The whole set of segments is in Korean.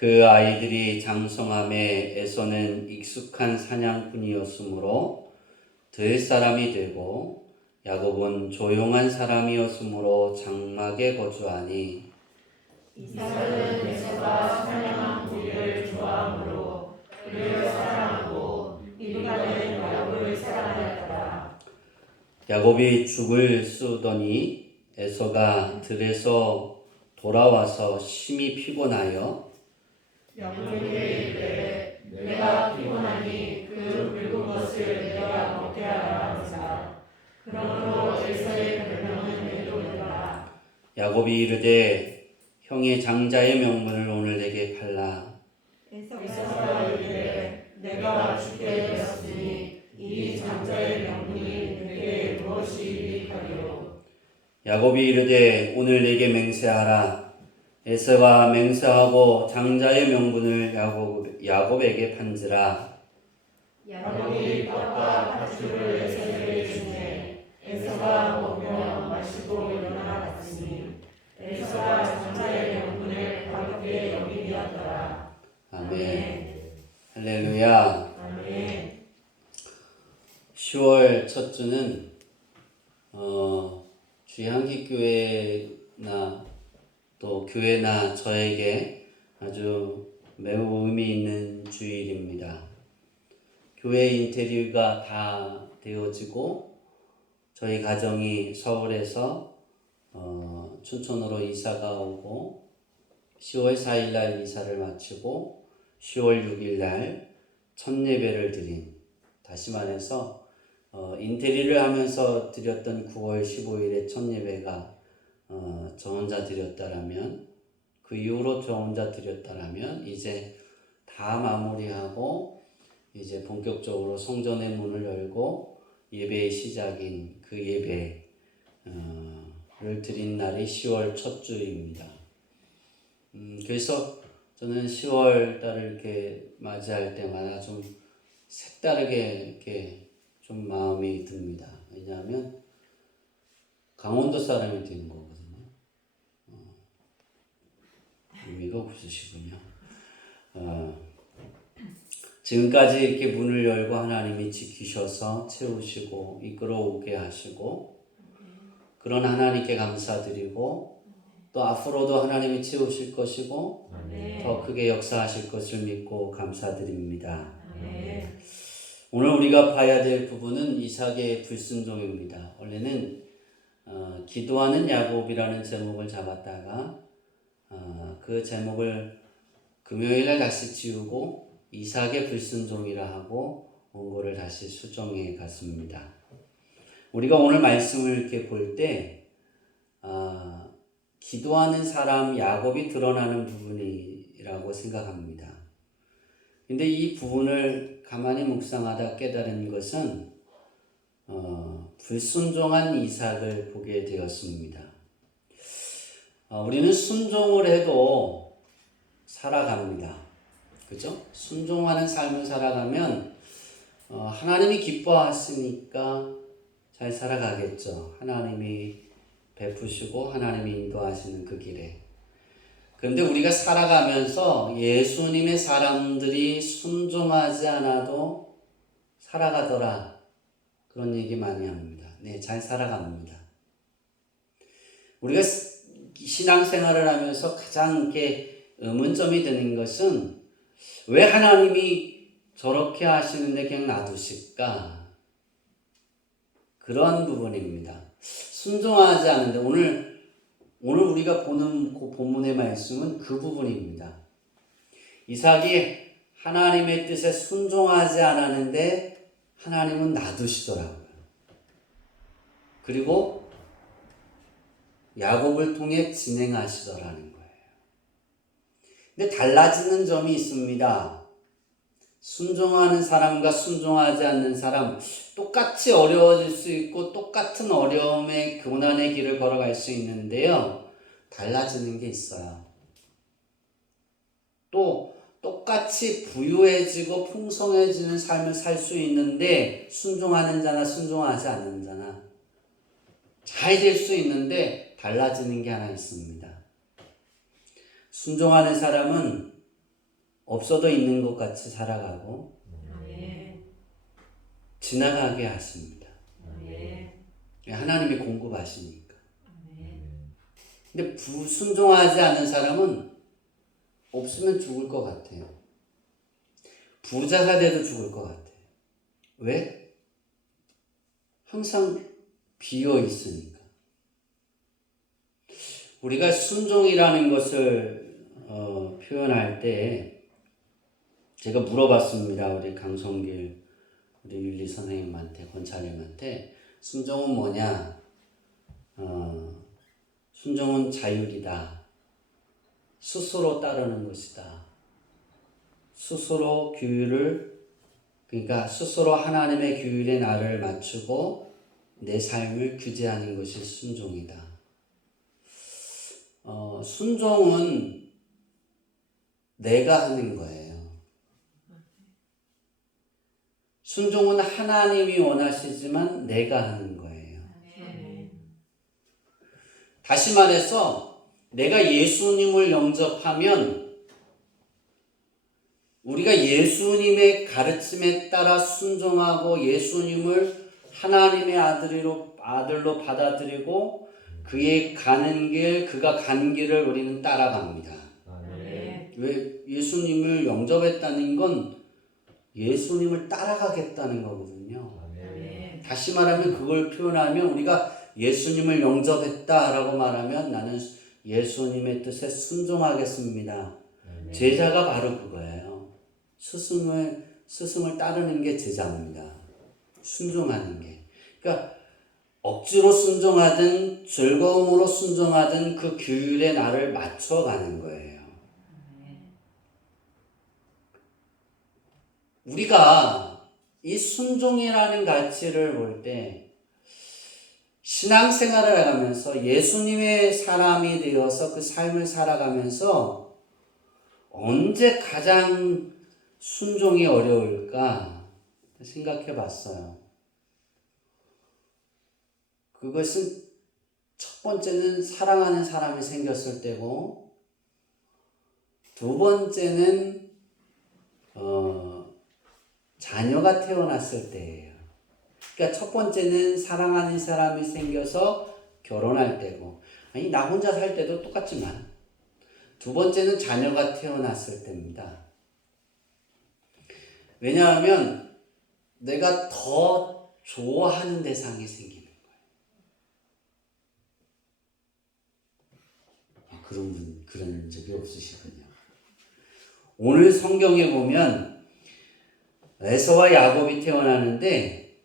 그 아이들이 장성함에 에서는 익숙한 사냥꾼이었으므로 들 사람이 되고 야곱은 조용한 사람이었으므로 장막에 거주하니 이삭은 에서가 사냥한 고기를 좋아하므로 그를 사랑하고 이르가 된 야곱을 사랑하였더라. 야곱이 죽을 쓰더니 에서가 들에서 돌아와서 심히 피곤하여 야곱에게 이르되 내가 피곤하니 그 붉은 것을 내가 먹게 하라 하니라. 그러므로 에서의 별명은 에돔이라. 야곱이 이르되 형의 장자의 명분을 오늘 내게 팔라. 에서가 이르되 내가 죽게 되었으니 이 장자의 명분이 내게 무엇이 유익하리요. 야곱이 이르되 오늘 내게 맹세하라. 에서가 맹세하고 장자의 명분을 야곱에게 판지라. 야곱이 떡과 팥죽을 에서에게 주매 에서가 먹며 마시고 일어나 갔으니 에서가 장자의 명분을 가볍게 여기니었더라. 아멘. 할렐루야. 아멘. 10월 첫 주는 주향기교회나 또 교회나 저에게 아주 매우 의미 있는 주일입니다. 교회 인테리어가 다 되어지고 저희 가정이 서울에서 춘천으로 이사가 오고 10월 4일 날 이사를 마치고 10월 6일 날 첫 예배를 드린, 다시 말해서 인테리어를 하면서 드렸던 9월 15일에 첫 예배가 저 혼자 드렸다라면, 그 이후로 저 혼자 드렸다라면 이제 다 마무리하고 이제 본격적으로 성전의 문을 열고 예배의 시작인 그 예배를 드린 날이 10월 첫 주입니다. 그래서 저는 10월 달을 이렇게 맞이할 때마다 좀 색다르게 이렇게 좀 마음이 듭니다. 왜냐하면 강원도 사람이 되는 거거든요. 의미가 없으시군요. 지금까지 이렇게 문을 열고 하나님이 지키셔서 채우시고 이끌어오게 하시고, 그런 하나님께 감사드리고 또 앞으로도 하나님이 채우실 것이고 더 크게 역사하실 것을 믿고 감사드립니다. 오늘 우리가 봐야 될 부분은 이삭의 불순종입니다. 원래는 기도하는 야곱이라는 제목을 잡았다가 그 제목을 금요일날 다시 지우고 이삭의 불순종이라 하고 원고를 다시 수정해 갔습니다. 우리가 오늘 말씀을 이렇게 볼 때 기도하는 사람 야곱이 드러나는 부분이라고 생각합니다. 근데 이 부분을 가만히 묵상하다 깨달은 것은 불순종한 이삭을 보게 되었습니다. 우리는 순종을 해도 살아갑니다. 그죠? 순종하는 삶을 살아가면 하나님이 기뻐하시니까 잘 살아가겠죠. 하나님이 베푸시고 하나님이 인도하시는 그 길에. 그런데 우리가 살아가면서 예수님의 사람들이 순종하지 않아도 살아가더라, 그런 얘기 많이 합니다. 네, 잘 살아갑니다. 우리가 신앙생활을 하면서 가장 이렇게 의문점이 드는 것은 왜 하나님이 저렇게 하시는데 그냥 놔두실까? 그런 부분입니다. 순종하지 않는데 오늘 우리가 보는 그 본문의 말씀은 그 부분입니다. 이삭이 하나님의 뜻에 순종하지 않았는데 하나님은 놔두시더라고요. 그리고 야곱을 통해 진행하시더라는 거예요. 근데 달라지는 점이 있습니다. 순종하는 사람과 순종하지 않는 사람, 똑같이 어려워질 수 있고 똑같은 어려움의 고난의 길을 걸어갈 수 있는데요, 달라지는 게 있어요. 또 똑같이 부유해지고 풍성해지는 삶을 살 수 있는데 순종하는 자나 순종하지 않는 자나 잘 될 수 있는데 달라지는 게 하나 있습니다. 순종하는 사람은 없어도 있는 것 같이 살아가고 아멘. 지나가게 하십니다. 아멘. 하나님이 공급하시니까. 아멘. 근데 불순종하지 않는 사람은 없으면 죽을 것 같아요. 부자가 돼도 죽을 것 같아요. 왜? 항상 비어 있으니까. 우리가 순종이라는 것을 표현할 때 제가 물어봤습니다. 우리 강성길 우리 윤리 선생님한테, 권사님한테 순종은 뭐냐? 순종은 자율이다. 스스로 따르는 것이다. 스스로 규율을, 그러니까 스스로 하나님의 규율에 나를 맞추고 내 삶을 규제하는 것이 순종이다. 순종은 내가 하는 거예요. 순종은 하나님이 원하시지만 내가 하는 거예요. 아멘. 다시 말해서 내가 예수님을 영접하면 우리가 예수님의 가르침에 따라 순종하고 예수님을 하나님의 아들로 받아들이고 그의 가는 길, 그가 간 길을 우리는 따라갑니다. 아멘. 왜 예수님을 영접했다는 건 예수님을 따라가겠다는 거거든요. 아멘. 다시 말하면 그걸 표현하면 우리가 예수님을 영접했다라고 말하면 나는 예수님의 뜻에 순종하겠습니다. 제자가 바로 그거예요. 스승을 따르는 게 제자입니다. 순종하는 게. 그러니까 억지로 순종하든 즐거움으로 순종하든 그 규율에 나를 맞춰가는 거예요. 우리가 이 순종이라는 가치를 볼 때 신앙생활을 하면서 예수님의 사람이 되어서 그 삶을 살아가면서 언제 가장 순종이 어려울까 생각해 봤어요. 그것은 첫 번째는 사랑하는 사람이 생겼을 때고, 두 번째는 자녀가 태어났을 때예요. 그러니까 첫 번째는 사랑하는 사람이 생겨서 결혼할 때고, 아니 나 혼자 살 때도 똑같지만, 두 번째는 자녀가 태어났을 때입니다. 왜냐하면 내가 더 좋아하는 대상이 생기는 거예요. 그런 적이 없으시군요. 오늘 성경에 보면 에서와 야곱이 태어나는데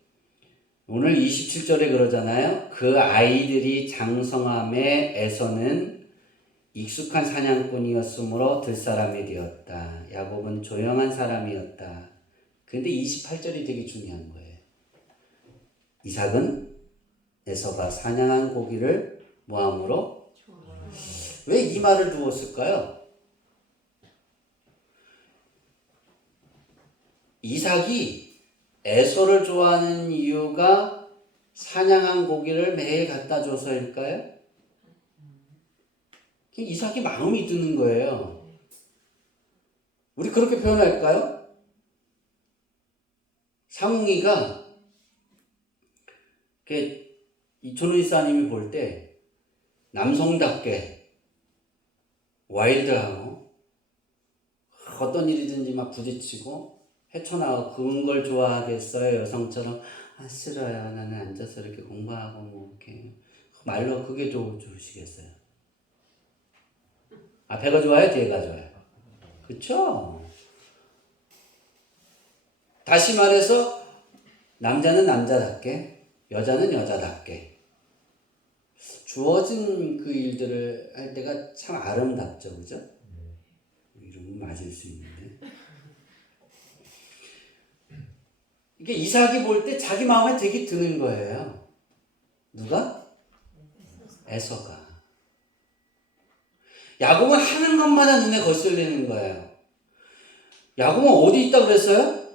오늘 27절에 그러잖아요. 그 아이들이 장성함에 에서는 익숙한 사냥꾼이었으므로 들사람이 되었다. 야곱은 조용한 사람이었다. 근데 28절이 되게 중요한 거예요. 이삭은 에서가 사냥한 고기를 모함으로 왜 이 말을 두었을까요? 이삭이 에서를 좋아하는 이유가 사냥한 고기를 매일 갖다 줘서일까요? 이삭이 마음이 드는 거예요. 우리 그렇게 표현할까요? 상웅이가 이촌우 이사님이 볼 때 남성답게 와일드하고 어떤 일이든지 막 부딪히고 헤쳐나가고 그런 걸 좋아하겠어요? 여성처럼 싫어요. 나는 앉아서 이렇게 공부하고 뭐 이렇게 말로 그게 좋으시겠어요? 앞에가 좋아요? 뒤에가 좋아요? 그쵸? 다시 말해서 남자는 남자답게 여자는 여자답게 주어진 그 일들을 할 때가 참 아름답죠. 그죠? 이러면 맞을 수 있는데 이게 이삭이 볼 때 자기 마음에 되게 드는 거예요. 누가? 에서가. 야곱은 하는 것마다 눈에 거슬리는 거예요. 야곱은 어디 있다고 그랬어요?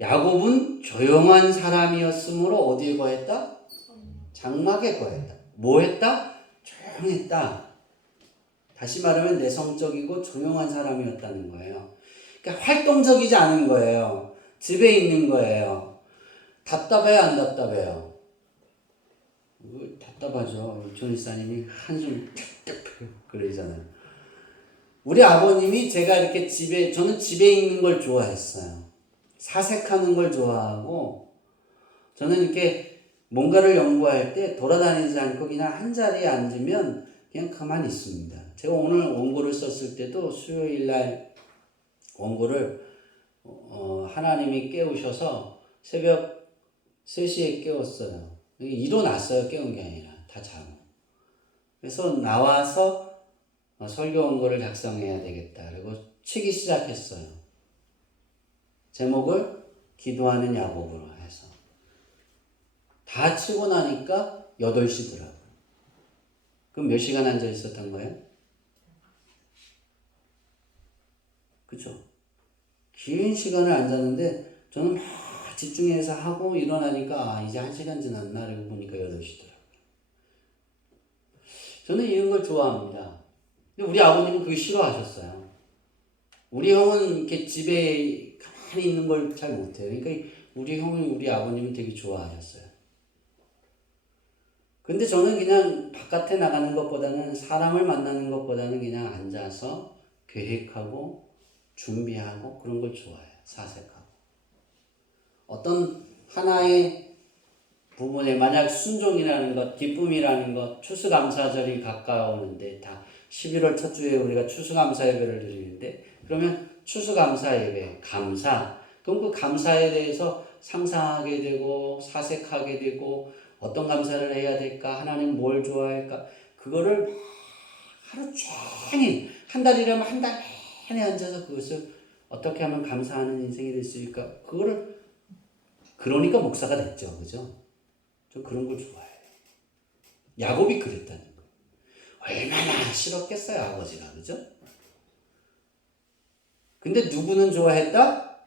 야곱은 조용한 사람이었으므로 어디에 거했다? 장막에 거했다. 뭐 했다? 조용했다. 다시 말하면 내성적이고 조용한 사람이었다는 거예요. 그러니까 활동적이지 않은 거예요. 집에 있는 거예요. 답답해요, 안 답답해요? 답답하죠. 조니사님이 한숨 탁탁 그러잖아요. 우리 아버님이 제가 이렇게 저는 집에 있는 걸 좋아했어요. 사색하는 걸 좋아하고, 저는 이렇게 뭔가를 연구할 때 돌아다니지 않고 그냥 한 자리에 앉으면 그냥 가만히 있습니다. 제가 오늘 원고를 썼을 때도 수요일 날 원고를 하나님이 깨우셔서 새벽 3시에 깨웠어요. 일어났어요. 깨운 게 아니라 다 자고. 그래서 나와서 설교 원고를 작성해야 되겠다. 그리고 치기 시작했어요. 제목을 기도하는 야곱으로 해서. 다 치고 나니까 8시더라고요. 그럼 몇 시간 앉아 있었던 거예요? 그쵸? 긴 시간을 앉았는데 저는 막 집중해서 하고 일어나니까 이제 1시간 지났나? 그러고 보니까 8시더라고요. 저는 이런 걸 좋아합니다. 근데 우리 아버님은 그거 싫어하셨어요. 우리 형은 이렇게 집에 가만히 있는 걸 잘 못해요. 그러니까 우리 아버님은 되게 좋아하셨어요. 근데 저는 그냥 바깥에 나가는 것보다는 사람을 만나는 것보다는 그냥 앉아서 계획하고 준비하고 그런 걸 좋아해요. 사색하고. 어떤 하나의 부분에 만약 순종이라는 것, 기쁨이라는 것, 추수감사절이 가까우는데 다 11월 첫 주에 우리가 추수감사 예배를 드리는데 그러면 추수감사 예배, 감사. 그럼 그 감사에 대해서 상상하게 되고 사색하게 되고 어떤 감사를 해야 될까? 하나님 뭘 좋아할까? 그거를 막 하루 종일 한 달이라면 한 달 내내 앉아서 그것을 어떻게 하면 감사하는 인생이 될 수 있을까? 그거를 그러니까 목사가 됐죠. 그죠? 저 그런 걸 좋아해요. 야곱이 그랬다는 거. 얼마나 싫었겠어요, 아버지가. 그죠? 근데 누구는 좋아했다?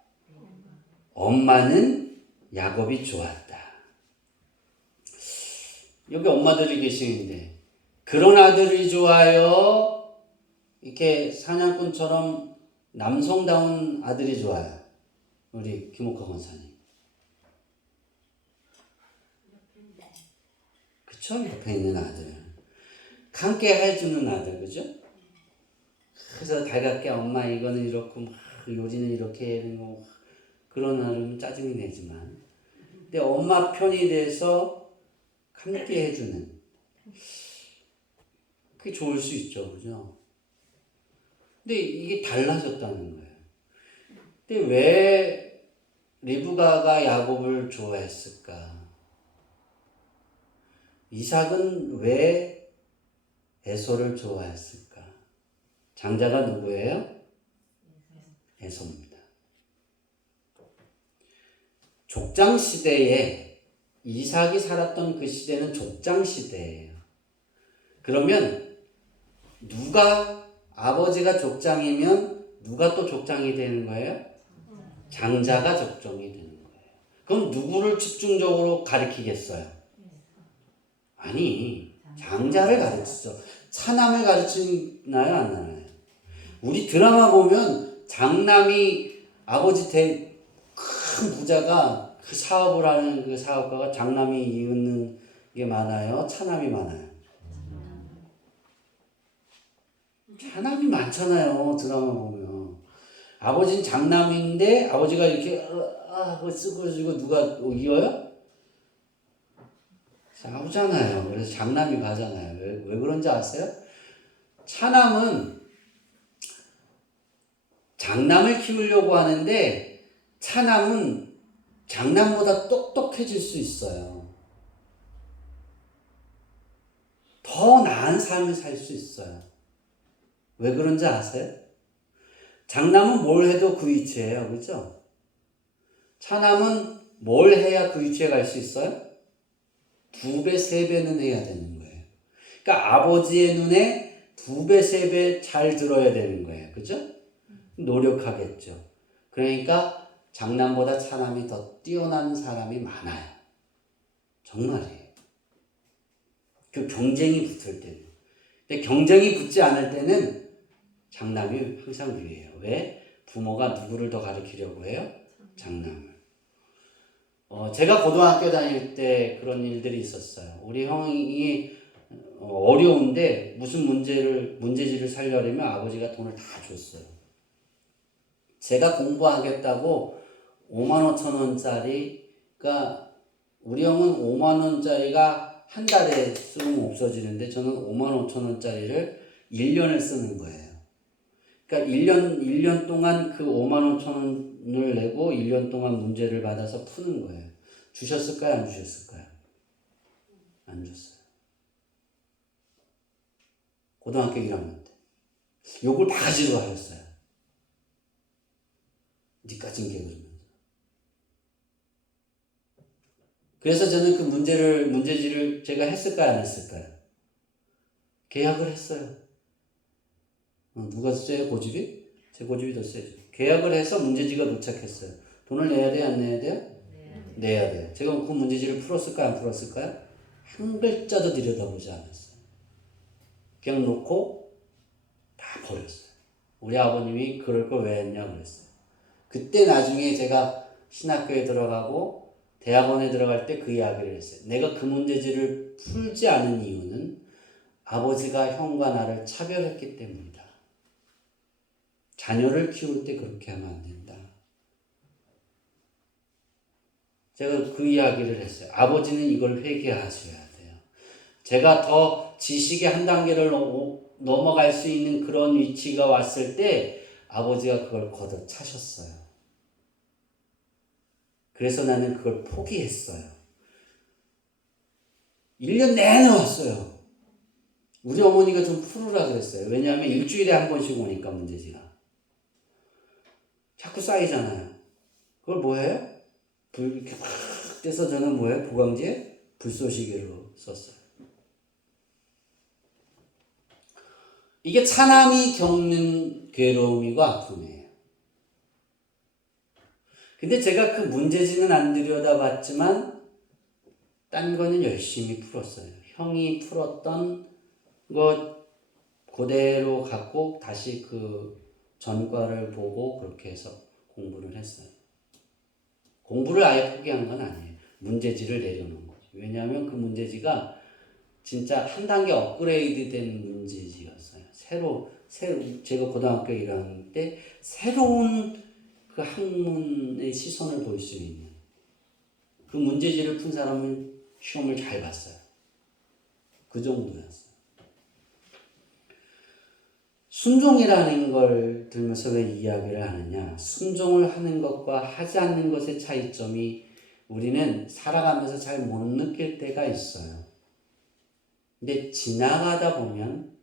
엄마는 야곱이 좋았다. 여기 엄마들이 계시는데 그런 아들이 좋아요? 이렇게 사냥꾼처럼 남성다운 아들이 좋아요? 우리 김옥화 권사님. 그쵸? 옆에 있는 아들. 함께 해주는 아들, 그죠? 그래서 달갑게 엄마 이거는 이렇고 막 요리는 이렇게 해야 되고 그런 아들은 짜증이 내지만 근데 엄마 편이 돼서 함께 해주는 그게 좋을 수 있죠, 그죠? 근데 이게 달라졌다는 거예요. 근데 왜 리브가가 야곱을 좋아했을까? 이삭은 왜 에서를 좋아했을까? 장자가 누구예요? 에서입니다. 족장 시대에 이삭이 살았던 그 시대는 족장 시대예요. 그러면 누가 아버지가 족장이면 누가 또 족장이 되는 거예요? 장자가 족장이 되는 거예요. 그럼 누구를 집중적으로 가리키겠어요? 아니, 장자를 가르치죠. 차남을 가르치나요, 안 나요? 우리 드라마 보면 장남이 아버지 된 큰 부자가 그 사업을 하는 그 사업가가 장남이 이웃는 게 많아요? 차남이 많아요? 차남이 많잖아요, 드라마 보면. 아버지는 장남인데 아버지가 이렇게 쓰고지고 누가 이겨요? 싸우잖아요. 그래서 장남이 가잖아요. 왜 그런지 아세요? 차남은 장남을 키우려고 하는데 차남은 장남보다 똑똑해질 수 있어요. 더 나은 삶을 살 수 있어요. 왜 그런지 아세요? 장남은 뭘 해도 그 위치예요. 그렇죠? 차남은 뭘 해야 그 위치에 갈 수 있어요? 2배, 3배는 해야 되는 거예요. 그러니까 아버지의 눈에 2배, 3배 잘 들어야 되는 거예요. 그죠? 노력하겠죠. 그러니까 장남보다 차남이 더 뛰어난 사람이 많아요. 정말이에요. 그 경쟁이 붙을 때는. 근데 경쟁이 붙지 않을 때는 장남이 항상 위에요. 왜? 부모가 누구를 더 가르치려고 해요? 장남을. 제가 고등학교 다닐 때 그런 일들이 있었어요. 우리 형이 어려운데 무슨 문제지를 살려면 아버지가 돈을 다 줬어요. 제가 공부하겠다고 5만 5천 원짜리가 우리 형은 5만 원짜리가 한 달에 쓰면 없어지는데 저는 5만 5천 원짜리를 1년을 쓰는 거예요. 그러니까 1년 동안 그 5만 5천 원을 내고 1년 동안 문제를 받아서 푸는 거예요. 주셨을까요? 안 주셨을까요? 안 줬어요. 고등학교 1학년 때. 욕을 바가지로 하셨어요. 니까진 게 그러면서. 그래서 저는 그 문제지를 제가 했을까요? 안 했을까요? 계약을 했어요. 누가 써요? 고집이? 제 고집이 더 세죠. 계약을 해서 문제지가 도착했어요. 돈을 내야 돼요? 안 내야 돼요? 내야 돼요. 제가 그 문제지를 풀었을까요? 안 풀었을까요? 한 글자도 들여다보지 않았어요. 그냥 놓고 다 버렸어요. 우리 아버님이 그럴 걸 왜 했냐 그랬어요. 그때 나중에 제가 신학교에 들어가고 대학원에 들어갈 때 그 이야기를 했어요. 내가 그 문제지를 풀지 않은 이유는 아버지가 형과 나를 차별했기 때문이다. 자녀를 키울 때 그렇게 하면 안 된다. 제가 그 이야기를 했어요. 아버지는 이걸 회개하셔야 돼요. 제가 더 지식의 한 단계를 넘어갈 수 있는 그런 위치가 왔을 때 아버지가 그걸 걷어차셨어요. 그래서 나는 그걸 포기했어요. 1년 내내 왔어요. 우리 어머니가 좀 풀으라 그랬어요. 왜냐하면 일주일에 한 번씩 오니까 문제지가. 자꾸 쌓이잖아요. 그걸 뭐예요? 이렇게 확 떼서 저는 뭐예요? 보강지에 불쏘시개로 썼어요. 이게 차남이 겪는 괴로움이고 아픔이에요. 근데 제가 그 문제지는 안 들여다봤지만 딴 거는 열심히 풀었어요. 형이 풀었던 거 그대로 갖고 다시 그 전과를 보고 그렇게 해서 공부를 했어요. 공부를 아예 포기한 건 아니에요. 문제지를 내려놓은 거죠. 왜냐하면 그 문제지가 진짜 한 단계 업그레이드 된 문제지였어요. 새로 제가 고등학교 1학년 때 새로운 그 학문의 시선을 볼 수 있는 그 문제지를 푼 사람은 시험을 잘 봤어요. 그 정도였어요. 순종이라는 걸 들면서 왜 이야기를 하느냐? 순종을 하는 것과 하지 않는 것의 차이점이 우리는 살아가면서 잘 못 느낄 때가 있어요. 근데 지나가다 보면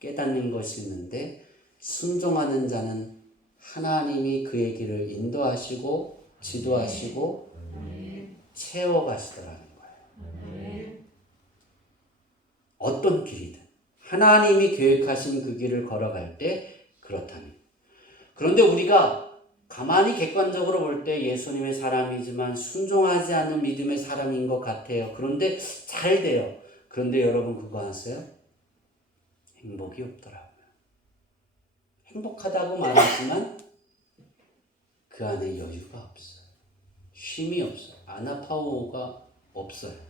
깨닫는 것이 있는데 순종하는 자는 하나님이 그의 길을 인도하시고 지도하시고 채워가시더라는 거예요. 어떤 길이든 하나님이 계획하신 그 길을 걸어갈 때 그렇다면. 그런데 우리가 가만히 객관적으로 볼 때 예수님의 사람이지만 순종하지 않는 믿음의 사람인 것 같아요. 그런데 잘 돼요. 그런데 여러분 그거 아세요? 행복이 없더라고요. 행복하다고 말하지만 그 안에 여유가 없어요. 쉼이 없어요. 아나파오가 없어요.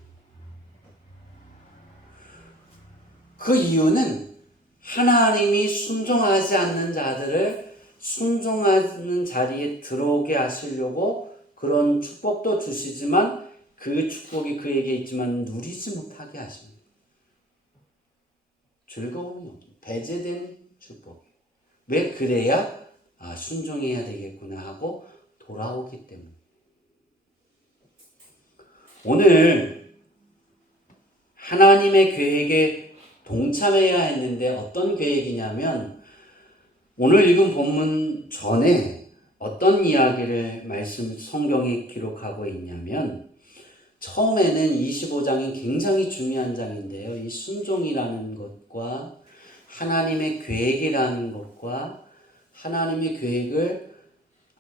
그 이유는 하나님이 순종하지 않는 자들을 순종하는 자리에 들어오게 하시려고 그런 축복도 주시지만 그 축복이 그에게 있지만 누리지 못하게 하십니다. 즐거움이 없어요. 배제된 축복. 왜 그래야 순종해야 되겠구나 하고 돌아오기 때문에. 오늘 하나님의 계획에 동참해야 했는데 어떤 계획이냐면 오늘 읽은 본문 전에 어떤 이야기를 성경에 기록하고 있냐면 처음에는 25장이 굉장히 중요한 장인데요. 이 순종이라는 것과 하나님의 계획이라는 것과 하나님의 계획을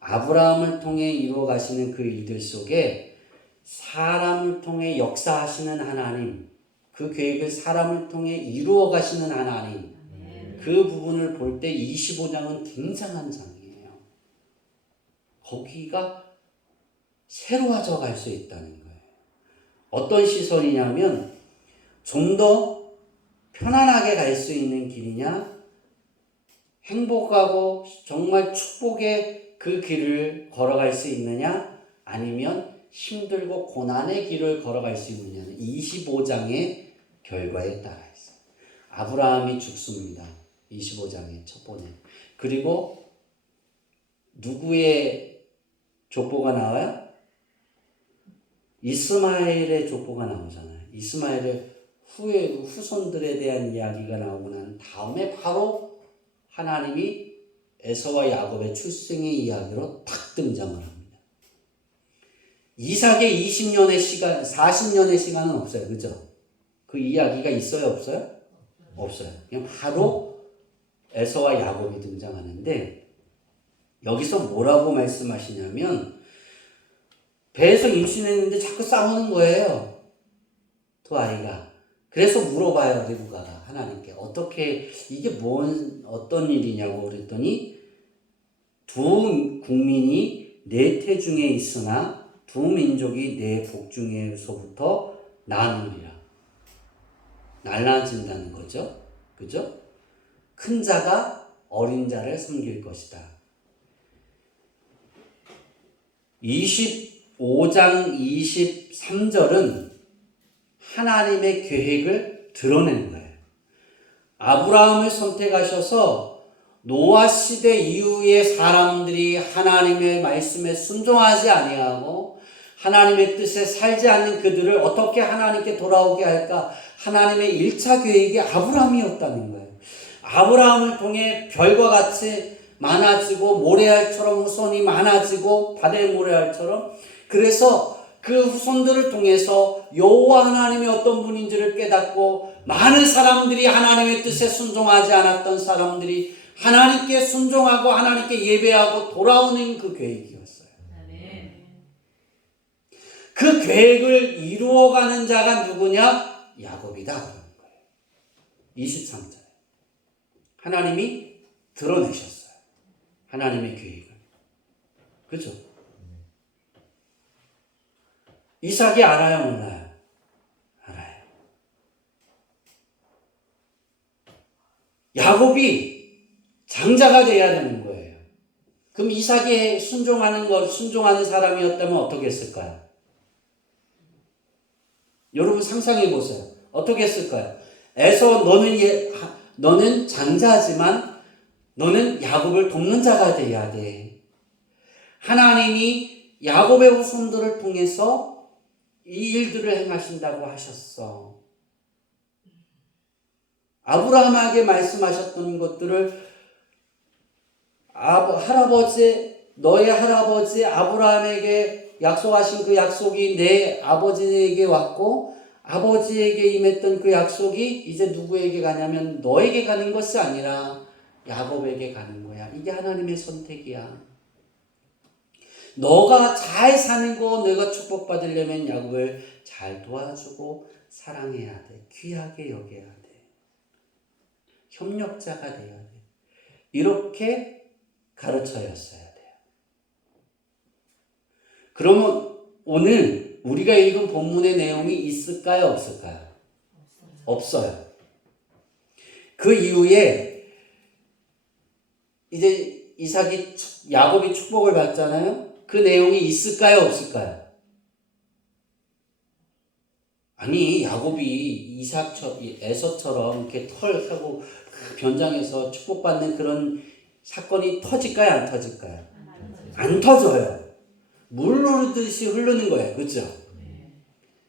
아브라함을 통해 이루어 가시는 그 일들 속에 사람을 통해 역사하시는 하나님, 그 계획을 사람을 통해 이루어 가시는 하나님, 그 부분을 볼 때 25장은 굉장한 장이에요. 거기가 새로워져 갈 수 있다는 거예요. 어떤 시선이냐면 좀 더 편안하게 갈 수 있는 길이냐, 행복하고 정말 축복의 그 길을 걸어갈 수 있느냐, 아니면 힘들고 고난의 길을 걸어갈 수 있느냐는 25장의 결과에 따라 있어요. 아브라함이 죽습니다. 25장의 첫 번째. 그리고 누구의 족보가 나와요? 이스마엘의 족보가 나오잖아요. 이스마엘의 후손들에 대한 이야기가 나오고 난 다음에 바로 하나님이 에서와 야곱의 출생의 이야기로 탁 등장을 합니다. 이삭의 20년의 시간, 40년의 시간은 없어요. 그죠? 그 이야기가 있어요? 없어요? 없어요. 그냥 바로 에서와 야곱이 등장하는데, 여기서 뭐라고 말씀하시냐면 배에서 임신했는데 자꾸 싸우는 거예요. 두 아이가. 그래서 물어봐요. 리브가가 하나님께 어떻게 이게 어떤 일이냐고 그랬더니 두 국민이 내 태중에 있으나 두 민족이 내 복중에서부터 나누리라. 날라진다는 거죠. 그죠? 큰 자가 어린 자를 섬길 것이다. 25장 23절은 하나님의 계획을 드러낸 거예요. 아브라함을 선택하셔서 노아 시대 이후의 사람들이 하나님의 말씀에 순종하지 아니하고 하나님의 뜻에 살지 않는 그들을 어떻게 하나님께 돌아오게 할까? 하나님의 1차 계획이 아브라함이었다는 거예요. 아브라함을 통해 별과 같이 많아지고 모래알처럼 후손이 많아지고 바다의 모래알처럼, 그래서 그 후손들을 통해서 여호와 하나님이 어떤 분인지를 깨닫고 많은 사람들이 하나님의 뜻에 순종하지 않았던 사람들이 하나님께 순종하고 하나님께 예배하고 돌아오는 그 계획이었어요. 그 계획을 이루어가는 자가 누구냐? 야곱이다 그러는 거예요. 23절. 하나님이 드러내셨어요. 하나님의 계획을. 그죠? 이삭이 알아요, 몰라요? 알아요. 야곱이 장자가 돼야 되는 거예요. 그럼 이삭이 순종하는 사람이었다면 어떻게 했을까요? 여러분 상상해 보세요. 어떻게 했을까요? 에서 너는 장자지만 너는 야곱을 돕는 자가 돼야 돼. 하나님이 야곱의 후손들을 통해서 이 일들을 행하신다고 하셨어. 아브라함에게 말씀하셨던 것들을 너의 할아버지 아브라함에게 약속하신 그 약속이 내 아버지에게 왔고, 아버지에게 임했던 그 약속이 이제 누구에게 가냐면 너에게 가는 것이 아니라 야곱에게 가는 거야. 이게 하나님의 선택이야. 너가 잘 사는 거, 너가 축복받으려면 야곱을 잘 도와주고 사랑해야 돼. 귀하게 여겨야 돼. 협력자가 돼야 돼. 이렇게 가르쳐였어야 돼요. 그러면 오늘 우리가 읽은 본문의 내용이 있을까요? 없을까요? 없어요. 그 이후에 이제 야곱이 축복을 받잖아요. 그 내용이 있을까요? 없을까요? 아니, 야곱이 에서처럼 이렇게 털하고 변장해서 축복받는 그런 사건이 터질까요? 안 터질까요? 안 터져요. 물 흐르듯이 흐르는 거예요. 그죠?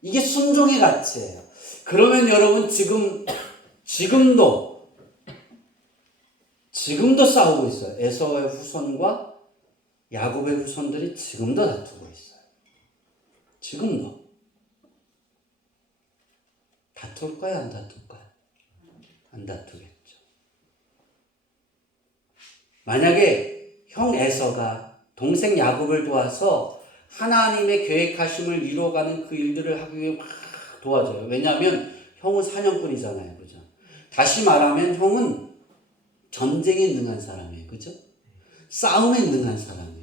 이게 순종의 가치예요. 그러면 여러분 지금도 싸우고 있어요. 에서의 후손과 야곱의 후손들이 지금도 다투고 있어요. 지금도. 다툴까요? 안 다툴까요? 안 다투겠죠. 만약에 형 에서가 동생 야곱을 도와서 하나님의 계획하심을 이루어가는 그 일들을 하기 위해 막 도와줘요. 왜냐하면 형은 사냥꾼이잖아요. 그죠? 다시 말하면 형은 전쟁에 능한 사람이에요. 그죠? 싸움에 능한 사람이에요.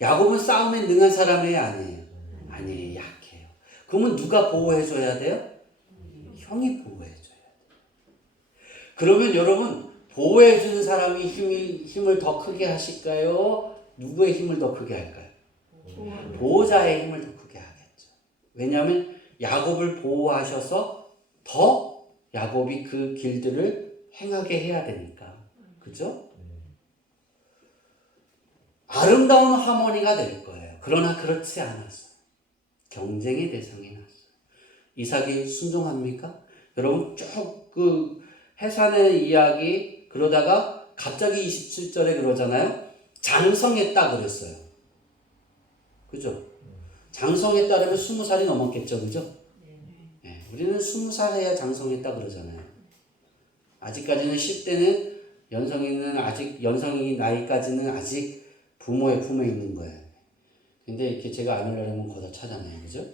야곱은 싸움에 능한 사람이에요, 아니에요? 아니에요, 약해요. 그러면 누가 보호해줘야 돼요? 형이 보호해줘야 돼요. 그러면 여러분, 보호해주는 사람이 힘을 더 크게 하실까요? 누구의 힘을 더 크게 할까요? 보호자의 힘을 더 크게 하겠죠. 왜냐하면 야곱을 보호하셔서 더 야곱이 그 길들을 행하게 해야 되니까. 그죠? 아름다운 하모니가 될 거예요. 그러나 그렇지 않았어요. 경쟁의 대상이 났어요. 이삭이 순종합니까? 여러분 쭉 그 해산의 이야기 그러다가 갑자기 27절에 그러잖아요. 장성했다 그랬어요. 그죠? 장성했다라면 20살이 넘었겠죠. 그죠? 네, 우리는 20살 해야 장성했다 그러잖아요. 아직까지는 10대는 연성이 나이까지는 아직 부모의 품에 있는 거예요. 근데 이렇게 제가 안 하려면 거기다 차잖아요. 그죠?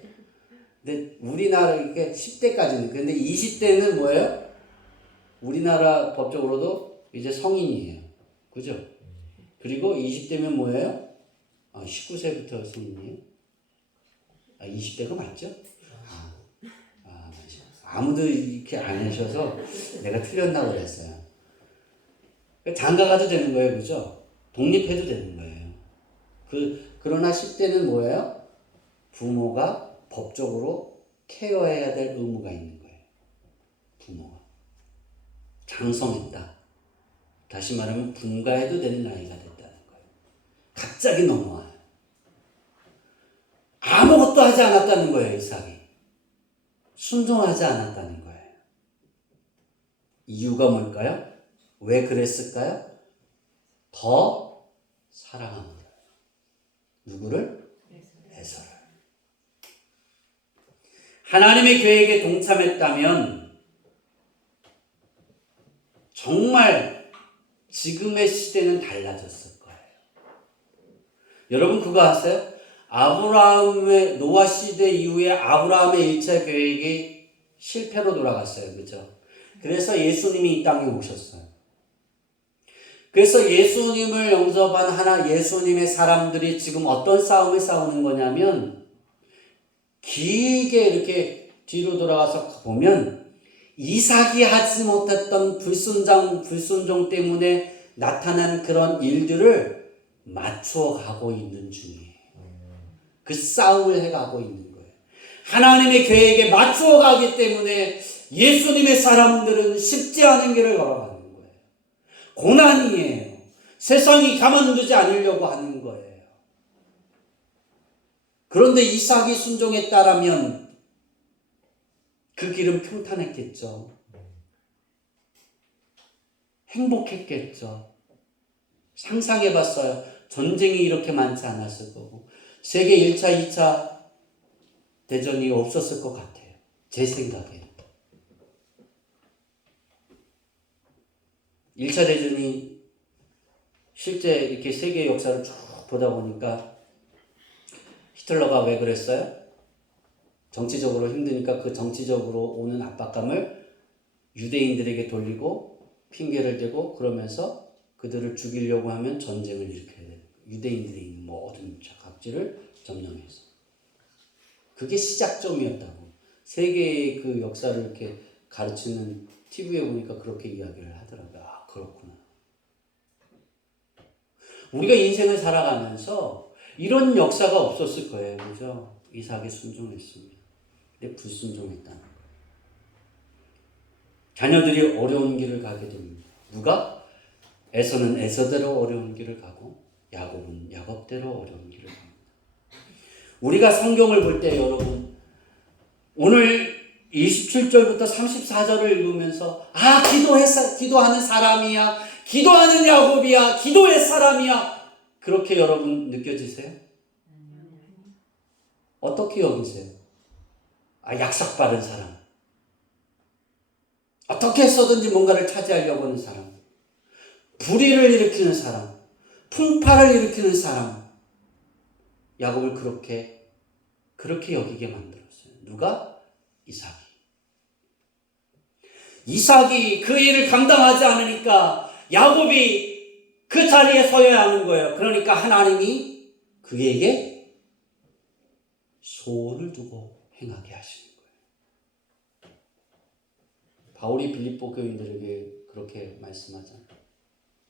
근데 우리나라 이렇게 10대까지는, 근데 20대는 뭐예요? 우리나라 법적으로도 이제 성인이에요. 그죠? 그리고 20대면 뭐예요? 19세부터 성인이에요? 20대가 맞죠? 맞죠. 아무도 이렇게 안 하셔서 내가 틀렸나 그랬어요. 장가 가도 되는 거예요. 그죠? 독립해도 되는 거예요. 그러나 10대는 뭐예요? 부모가 법적으로 케어해야 될 의무가 있는 거예요. 부모가. 장성했다. 다시 말하면 분가해도 되는 나이가 됐다는 거예요. 갑자기 넘어와요. 아무것도 하지 않았다는 거예요. 이삭이. 순종하지 않았다는 거예요. 이유가 뭘까요? 왜 그랬을까요? 더 사랑합니다. 누구를? 에서를. 하나님의 계획에 동참했다면 정말 지금의 시대는 달라졌을 거예요. 여러분 그거 아세요? 아브라함의 노아 시대 이후에 아브라함의 1차 계획이 실패로 돌아갔어요. 그죠? 그래서 예수님이 이 땅에 오셨어요. 그래서 예수님을 영접한 예수님의 사람들이 지금 어떤 싸움을 싸우는 거냐면 길게 이렇게 뒤로 돌아가서 보면 이삭이 하지 못했던 불순종 때문에 나타난 그런 일들을 맞추어 가고 있는 중이에요. 그 싸움을 해가고 있는 거예요. 하나님의 계획에 맞추어 가기 때문에 예수님의 사람들은 쉽지 않은 길을 걸어가는 거예요. 고난이에요. 세상이 가만두지 않으려고 하는 거예요. 그런데 이삭이 순종했다라면 그 길은 평탄했겠죠. 행복했겠죠. 상상해봤어요. 전쟁이 이렇게 많지 않았을 거고 세계 1차, 2차 대전이 없었을 것 같아요. 제 생각에. 1차 대전이 실제 이렇게 세계 역사를 쭉 보다 보니까 히틀러가 왜 그랬어요? 정치적으로 힘드니까 그 정치적으로 오는 압박감을 유대인들에게 돌리고 핑계를 대고 그러면서 그들을 죽이려고 하면 전쟁을 일으켜야 돼요. 유대인들이 있는 모든 각지를 점령해서. 그게 시작점이었다고. 세계의 그 역사를 이렇게 가르치는 TV에 보니까 그렇게 이야기를 하더라고요. 아, 그렇구나. 우리가 인생을 살아가면서 이런 역사가 없었을 거예요. 그죠? 이삭이 순종했습니다. 근데 불순종했다는 거예요. 자녀들이 어려운 길을 가게 됩니다. 누가? 에서는 에서대로 어려운 길을 가고 야곱은 야곱대로 어려운 길을 갑니다. 우리가 성경을 볼 때 여러분 오늘 27절부터 34절을 읽으면서 기도하는 사람이야. 기도하는 야곱이야. 기도의 사람이야. 그렇게 여러분 느껴지세요? 어떻게 여기세요? 약삭빠른 사람. 어떻게 해서든지 뭔가를 차지하려고 하는 사람. 불의를 일으키는 사람. 풍파를 일으키는 사람. 야곱을 그렇게 여기게 만들었어요. 누가? 이삭이 그 일을 감당하지 않으니까 야곱이 그 자리에 서야 하는 거예요. 그러니까 하나님이 그에게 소원을 두고 행하게 하시는 거예요. 바울이 빌립보 교인들에게 그렇게 말씀하잖아요.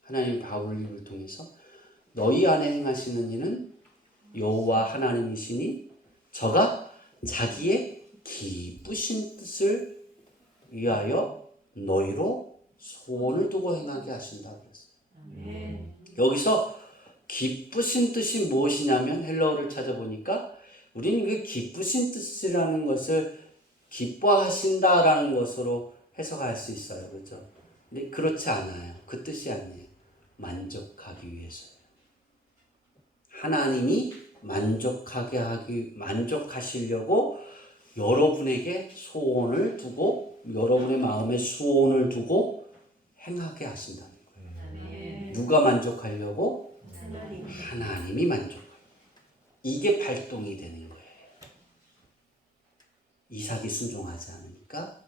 하나님 바울을 통해서 너희 안에 행하시는 이는 여호와 하나님이시니 저가 자기의 기쁘신 뜻을 위하여 너희로 소원을 두고 행하게 하신다 그랬어요. 아멘. 여기서 기쁘신 뜻이 무엇이냐면 헬라어를 찾아보니까 우리는 그 기쁘신 뜻이라는 것을 기뻐하신다라는 것으로 해석할 수 있어요. 그렇죠? 근데 그렇지 않아요. 그 뜻이 아니에요. 만족하기 위해서요. 하나님이 만족하시려고 여러분에게 소원을 두고 여러분의 마음에 소원을 두고 행하게 하신다는 거예요. 아멘. 누가 만족하려고? 하나님. 하나님이 만족하려고. 이게 발동이 되는 거예요. 이삭이 순종하지 않으니까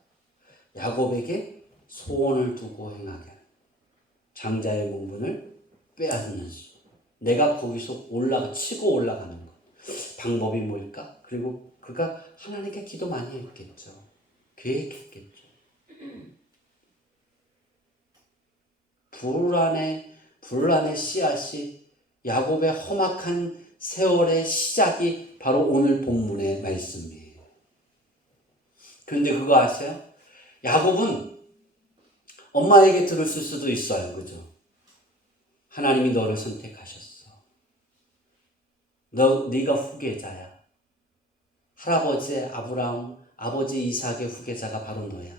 야곱에게 소원을 두고 행하게 하는 장자의 문분을 빼앗는 수. 내가 거기서 치고 올라가는 것. 방법이 뭘까? 그리고 그가 하나님께 기도 많이 했겠죠. 계획했겠죠. 불란의 씨앗이 야곱의 험악한 세월의 시작이 바로 오늘 본문의 말씀이에요. 그런데 그거 아세요? 야곱은 엄마에게 들었을 수도 있어요. 그죠? 하나님이 너를 선택하셨어. 네가 후계자야. 할아버지 아브라함, 아버지 이삭의 후계자가 바로 너야.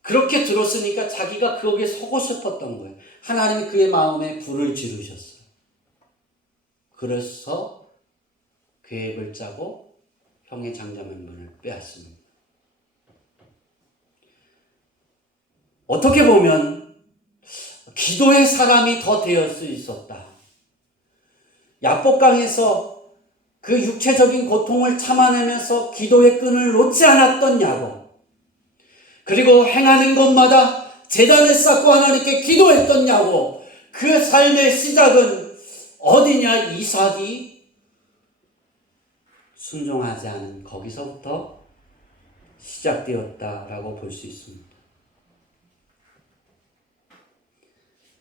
그렇게 들었으니까 자기가 거기에 서고 싶었던 거예요. 하나님이 그의 마음에 불을 지르셨어요. 그래서 계획을 짜고 형의 장자명분을 빼앗습니다. 어떻게 보면 기도의 사람이 더 되었을 수 있었다. 야복강에서 그 육체적인 고통을 참아내면서 기도의 끈을 놓지 않았던 야곱. 그리고 행하는 것마다 제단을 쌓고 하나님께 기도했던 야곱. 그 삶의 시작은 어디냐? 이삭이 순종하지 않은 거기서부터 시작되었다라고 볼 수 있습니다.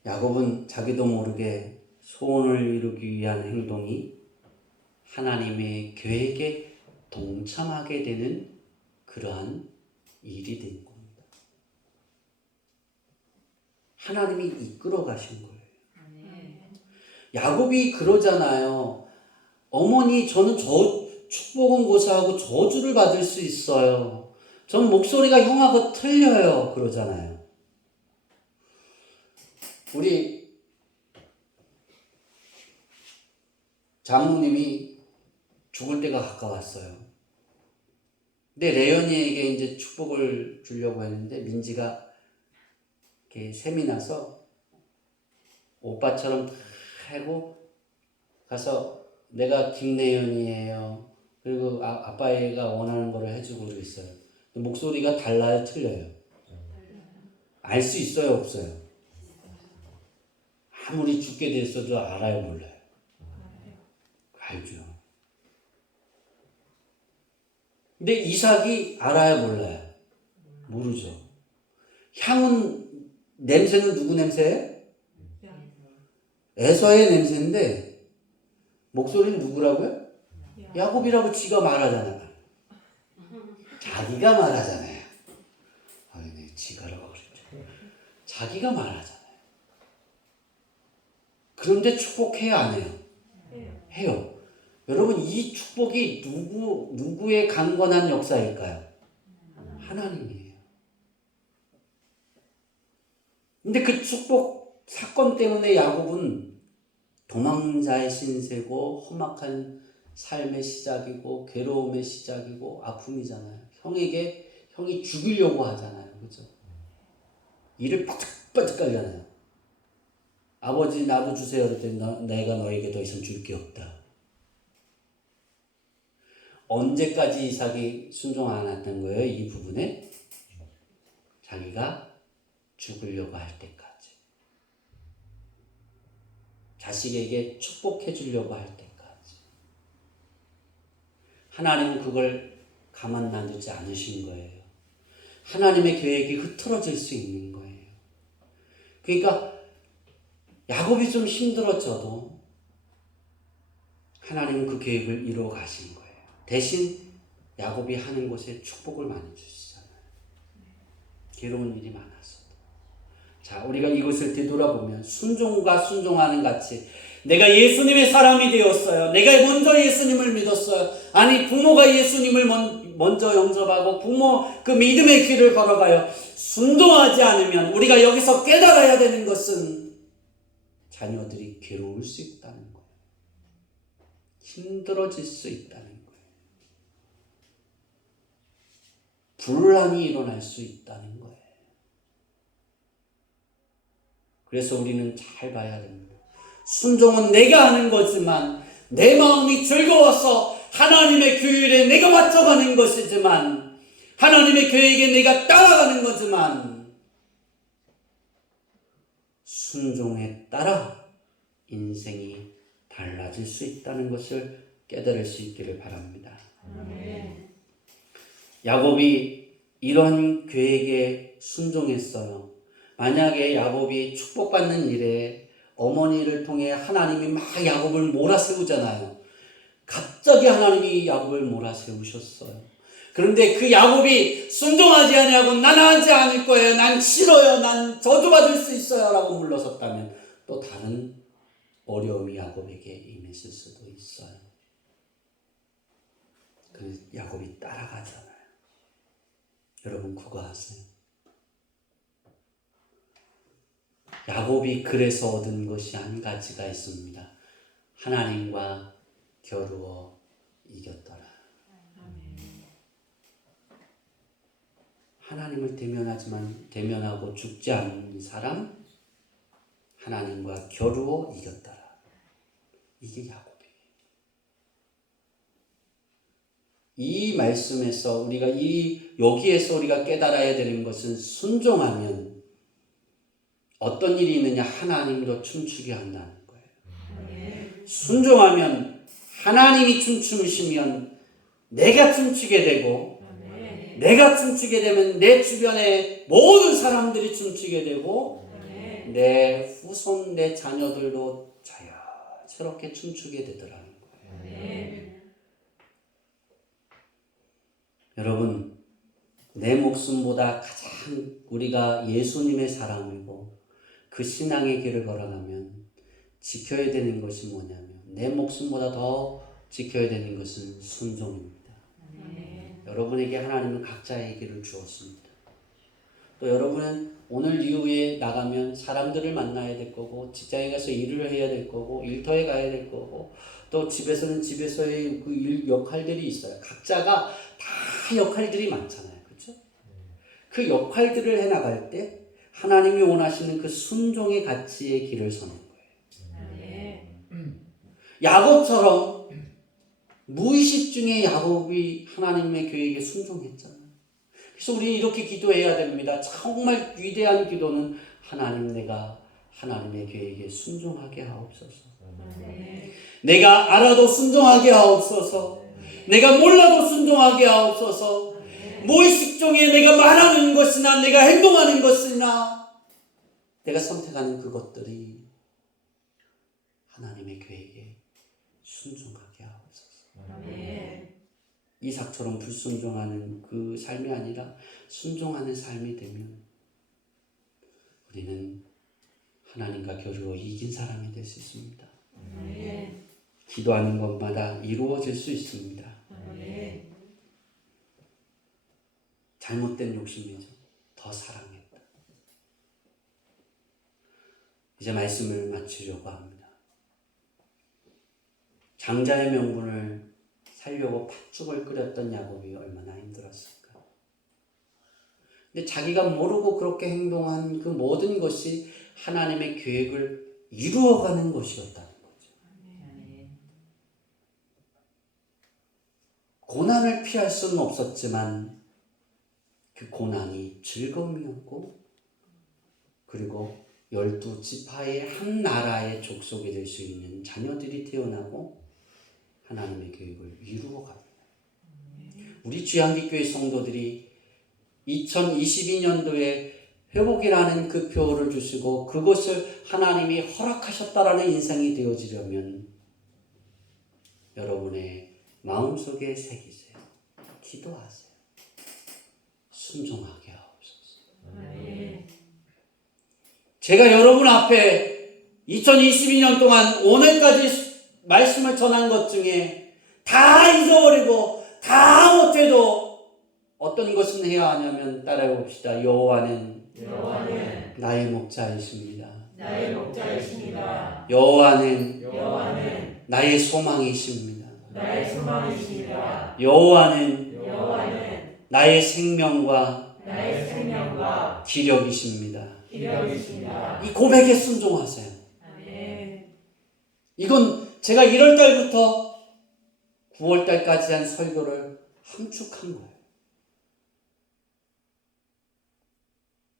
야곱은 자기도 모르게 소원을 이루기 위한 행동이 하나님의 계획에 동참하게 되는 그러한 일이 된 겁니다. 하나님이 이끌어 가신 거예요. 야곱이 그러잖아요. 어머니, 저는 축복은 고사하고 저주를 받을 수 있어요. 전 목소리가 형하고 틀려요. 그러잖아요. 우리 장모님이 죽을 때가 가까웠어요. 근데 레연이에게 이제 축복을 주려고 했는데 민지가 이렇게 셈이 나서 오빠처럼 하고 가서 내가 김래연이에요. 그리고 아빠가 원하는 거를 해주고 그랬어요. 목소리가 달라요, 틀려요? 알 수 있어요, 없어요? 아무리 죽게 됐어도 알아요, 몰라요? 알죠. 근데 이삭이 알아요, 몰라요? 모르죠. 냄새는 누구 냄새예요? 에서의 냄새인데 목소리는 누구라고요? 야곱이라고 지가 말하잖아요. 자기가 말하잖아요. 아니, 지가라고 그랬죠. 자기가 말하잖아요. 그런데 축복해야 안 해요? 해요. 여러분, 이 축복이 누구의 강건한 역사일까요? 하나님이에요. 근데 그 축복 사건 때문에 야곱은 도망자의 신세고 험악한 삶의 시작이고 괴로움의 시작이고 아픔이잖아요. 형이 죽이려고 하잖아요. 그죠? 이를 바짝바짝 깔잖아요. 아버지 나도 주세요. 그랬더니 내가 너에게 더 이상 줄 게 없다. 언제까지 이삭이 순종 안 했던 거예요? 이 부분에? 자기가 죽으려고 할 때까지. 자식에게 축복해 주려고 할 때까지. 하나님은 그걸 가만 놔두지 않으신 거예요. 하나님의 계획이 흐트러질 수 있는 거예요. 그러니까 야곱이 좀 힘들어져도 하나님은 그 계획을 이루어 가신 거예요. 대신 야곱이 하는 곳에 축복을 많이 주시잖아요. 괴로운 일이 많았어도. 자, 우리가 이것을 뒤돌아보면 순종과 순종하는 같이 내가 예수님의 사람이 되었어요. 내가 먼저 예수님을 믿었어요. 아니, 부모가 예수님을 먼저 영접하고 부모 그 믿음의 길을 걸어가요. 순종하지 않으면 우리가 여기서 깨달아야 되는 것은 자녀들이 괴로울 수 있다는 거예요. 힘들어질 수 있다는 거예요. 분란이 일어날 수 있다는 거예요. 그래서 우리는 잘 봐야 됩니다. 순종은 내가 하는 거지만 내 마음이 즐거워서 하나님의 규율에 내가 맞춰가는 것이지만 하나님의 계획에 내가 따라가는 거지만 순종에 따라 인생이 달라질 수 있다는 것을 깨달을 수 있기를 바랍니다. 야곱이 이런 계획에 순종했어요. 만약에 야곱이 축복받는 일에 어머니를 통해 하나님이 막 야곱을 몰아세우잖아요. 갑자기 하나님이 야곱을 몰아세우셨어요. 그런데 그 야곱이 순종하지 아니하고 난 하지 않을 거예요. 난 싫어요. 난 저주받을 수 있어요. 라고 물러섰다면 또 다른 어려움이 야곱에게 임했을 수도 있어요. 그 야곱이 따라가잖아요. 여러분 그거 아세요? 야곱이 그래서 얻은 것이 한 가지가 있습니다. 하나님과 겨루어 이겼더라. 하나님을 대면하고 죽지 않는 사람, 하나님과 겨루어 이겼더라. 이게 야곱이에요. 이 말씀에서 여기에서 우리가 깨달아야 되는 것은 순종하면 어떤 일이 있느냐? 하나님으로 춤추게 한다는 거예요. 순종하면 하나님이 춤추시면 내가 춤추게 되고 내가 춤추게 되면 내 주변의 모든 사람들이 춤추게 되고 내 후손, 내 자녀들도 자연스럽게 춤추게 되더라는 거예요. 여러분, 내 목숨보다 가장 우리가 예수님의 사람이고 그 신앙의 길을 걸어가면 지켜야 되는 것이 뭐냐면 내 목숨보다 더 지켜야 되는 것은 순종입니다. 여러분에게 하나님은 각자의 길을 주었습니다. 또 여러분은 오늘 이후에 나가면 사람들을 만나야 될 거고 직장에 가서 일을 해야 될 거고 일터에 가야 될 거고 또 집에서는 집에서의 그 일 역할들이 있어요. 각자가 다 역할들이 많잖아요. 그렇죠? 그 역할들을 해나갈 때 하나님이 원하시는 그 순종의 가치의 길을 서는 거예요. 야곱처럼 무의식 중에 야곱이 하나님의 계획에 순종했잖아요. 그래서 우리는 이렇게 기도해야 됩니다. 정말 위대한 기도는 하나님, 내가 하나님의 계획에 순종하게 하옵소서. 내가 알아도 순종하게 하옵소서. 내가 몰라도 순종하게 하옵소서. 무의식 중에 내가 말하는 것이나 내가 행동하는 것이나 내가 선택하는 그것들이 하나님의 계획에 순종하게 하옵소서. 이삭처럼 불순종하는 그 삶이 아니라 순종하는 삶이 되면 우리는 하나님과 겨루어 이긴 사람이 될 수 있습니다. 기도하는 것마다 이루어질 수 있습니다. 잘못된 욕심이죠. 더 사랑했다. 이제 말씀을 마치려고 합니다. 장자의 명분을 살려고 팥죽을 끓였던 야곱이 얼마나 힘들었을까. 근데 자기가 모르고 그렇게 행동한 그 모든 것이 하나님의 계획을 이루어가는 것이었다는 거죠. 고난을 피할 수는 없었지만 그 고난이 즐거움이었고 그리고 12지파의 한 나라의 족속이 될 수 있는 자녀들이 태어나고 하나님의 계획을 이루어 갑니다. 우리 주양기교회 성도들이 2022년도에 회복이라는 그 표를 주시고 그것을 하나님이 허락하셨다라는 인상이 되어지려면 여러분의 마음속에 새기세요. 기도하세요. 순종하게 하옵소서. 아멘. 제가 여러분 앞에 2022년 동안 오늘까지 말씀을 전한 것 중에 다 잊어버리고 다 못해도 어떤 것은 해야 하냐면 따라해 봅시다. 여호와는 여호와는 나의 목자이십니다. 나의 목자이십니다. 여호와는 나의 소망이십니다. 나의 소망이십니다. 여호와는 나의 생명과 나의 생명과 기력이십니다. 기력이십니다. 이 고백에 순종하세요. 아멘. 이건 제가 1월 달부터 9월 달까지 한 설교를 함축한 거예요.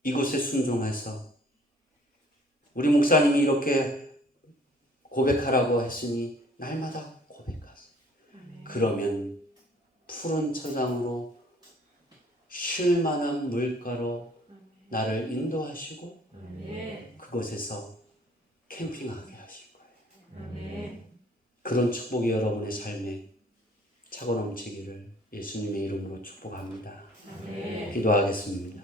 이곳에 순종해서 우리 목사님이 이렇게 고백하라고 했으니 날마다 고백하세요. 그러면 푸른 초장으로 쉴 만한 물가로 나를 인도하시고 아멘. 그곳에서 캠핑하게 하실 거예요. 아멘. 그런 축복이 여러분의 삶에 차고 넘치기를 예수님의 이름으로 축복합니다. 아멘. 기도하겠습니다.